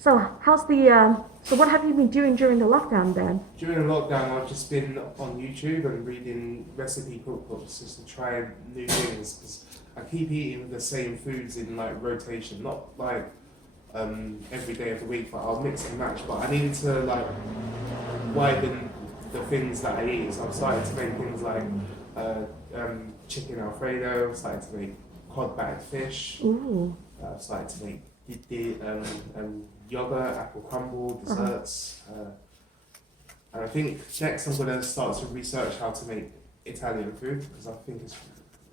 So how's the so what have you been doing during the lockdown then? During the lockdown, I've just been on YouTube and reading recipe cookbooks just to try new things because I keep eating the same foods in like rotation, not like every day of the week, but I'll mix and match. But I needed to like widen the things that I eat, so I've started to make things like chicken Alfredo. I've started to make cod bagged fish. Ooh. I've started to make yogurt, apple crumble, desserts. And I think next I'm going to start to research how to make Italian food because I think it's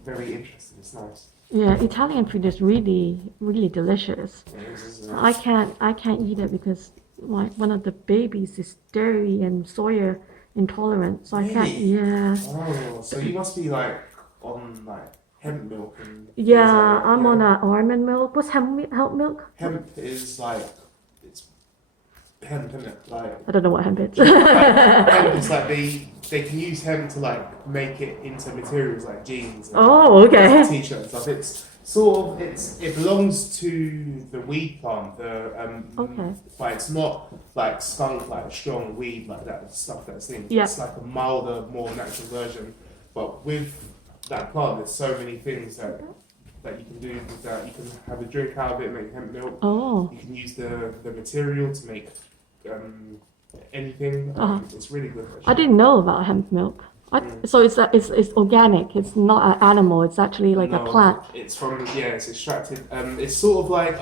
very interesting. It's nice. Yeah, Italian food is really, really delicious. It is, isn't it? I can't eat it because one of the babies is dairy and soya intolerant, so I can't. Really? Yeah. Oh, so you must be like on like hemp milk and things Yeah, like that, I'm yeah? on almond milk. What's hemp milk? Hemp is like it's hemp, isn't it? Like I don't know what hemp is. hemp is like they can use hemp to like make it into materials like jeans and Oh, okay. t-shirts and stuff. It's sort of it belongs to the weed plant, Okay. but it's not like skunk like a strong weed like that stuff that's in. Yeah. It's like a milder, more natural version. But with that plant, there's so many things that you can do with that. You can have a drink out of it, make hemp milk. Oh. You can use the material to make anything. It's really good. I didn't know about hemp milk. So it's organic. It's not an animal. It's actually like a No, plant. It's from it's extracted. It's sort of like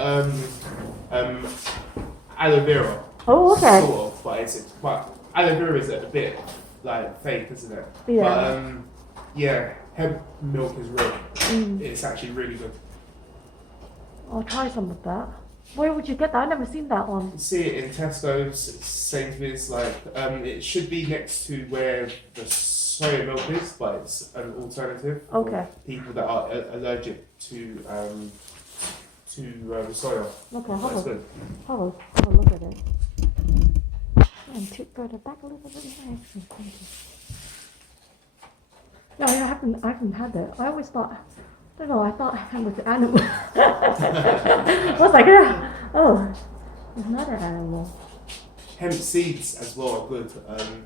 aloe vera. Oh, okay. Sort of, but aloe vera is a bit like fake, isn't it? Yeah. But yeah, hemp milk is real. It's actually really good. I'll try some of that. Where would you get that? I've never seen that You one. can see it in Tesco's, Sainsbury's. Like it should be next to where the soya milk is, but it's an alternative Okay. for people that are allergic to soya. Okay, That's good. have a look at it. And tip further back a little bit. Yeah, excellent. Thank you. Yeah, I haven't had that. I always thought, I don't know, I thought hemp was an animal. I was like, oh, it's not an animal. Hemp seeds as well are good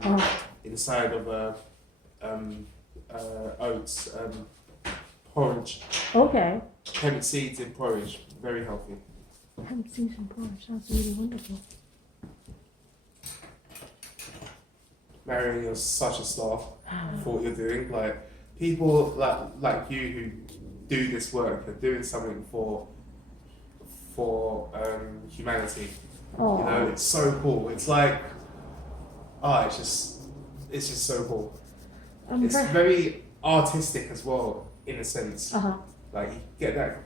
Oh, inside of oats porridge. okay. Hemp seeds in porridge, very healthy. Hemp seeds and porridge, sounds really wonderful. Marion, you're such a star for what you're doing. Like people like you who do this work are doing something for humanity. Oh, You know, it's so cool. It's like it's just so cool. It's very artistic as well, in a sense. Uh-huh. Like you get that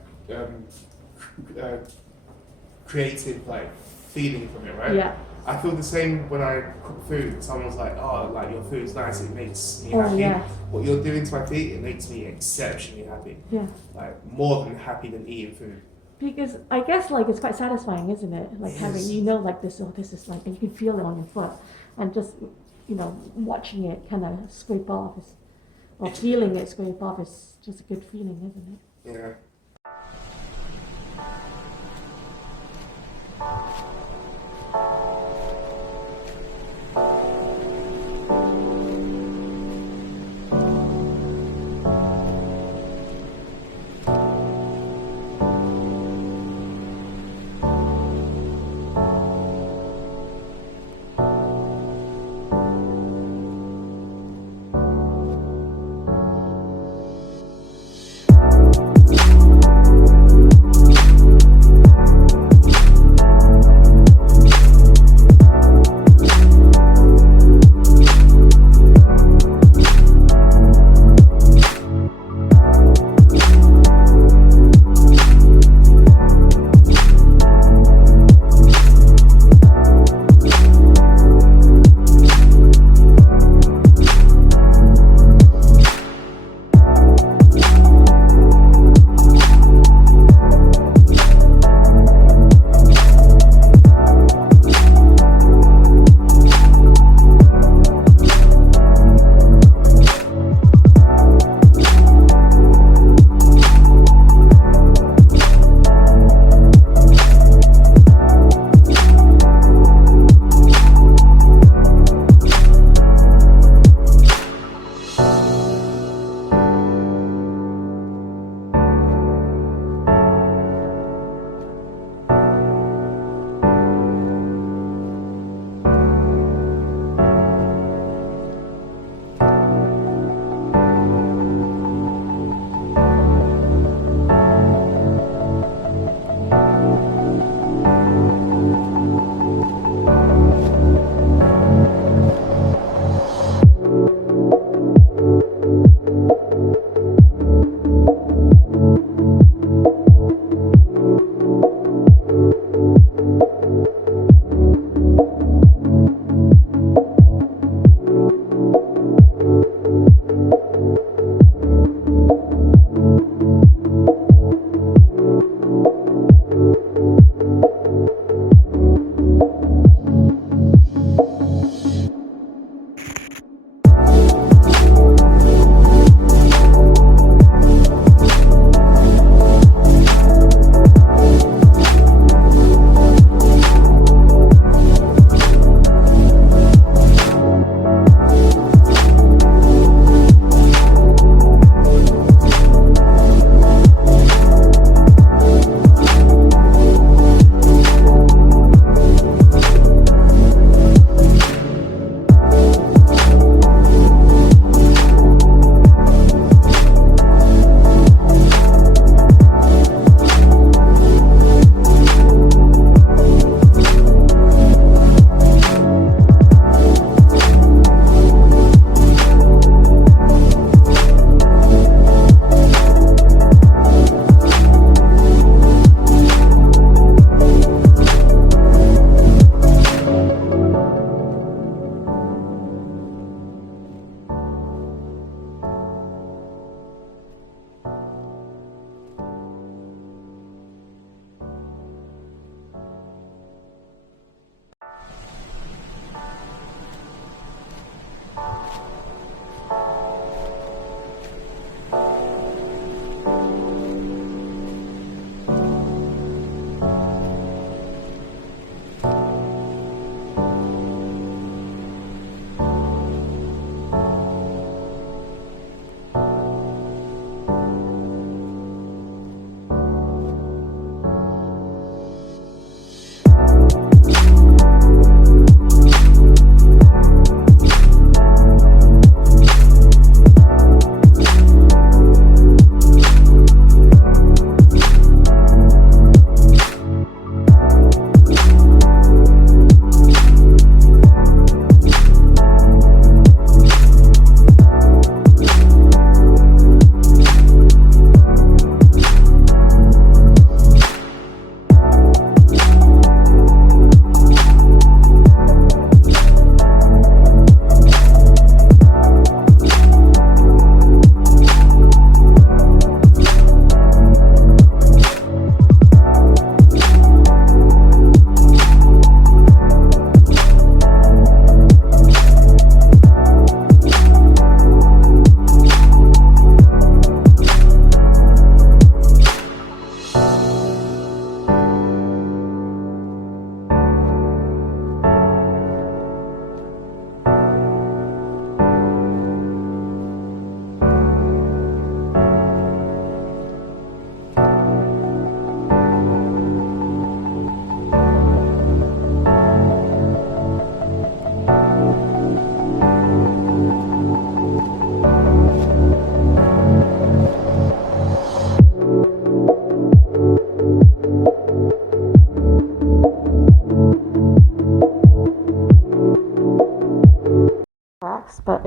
creative like feeling from it, right? Yeah. I feel the same when I cook food. Someone's like, "Oh, like your food's nice. It makes me Oh, happy." yeah. What you're doing to my feet, it makes me exceptionally happy. Yeah. Like more than happy than eating food. Because I guess like it's quite satisfying, isn't it? Like It having, is. you know, like this is like, and you can feel it on your foot, and just, you know, watching it kind of scrape off or feeling it scrape off is just a good feeling, isn't it? Yeah.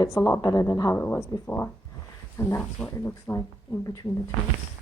it's a lot better than how it was before. And that's what it looks like in between the toes.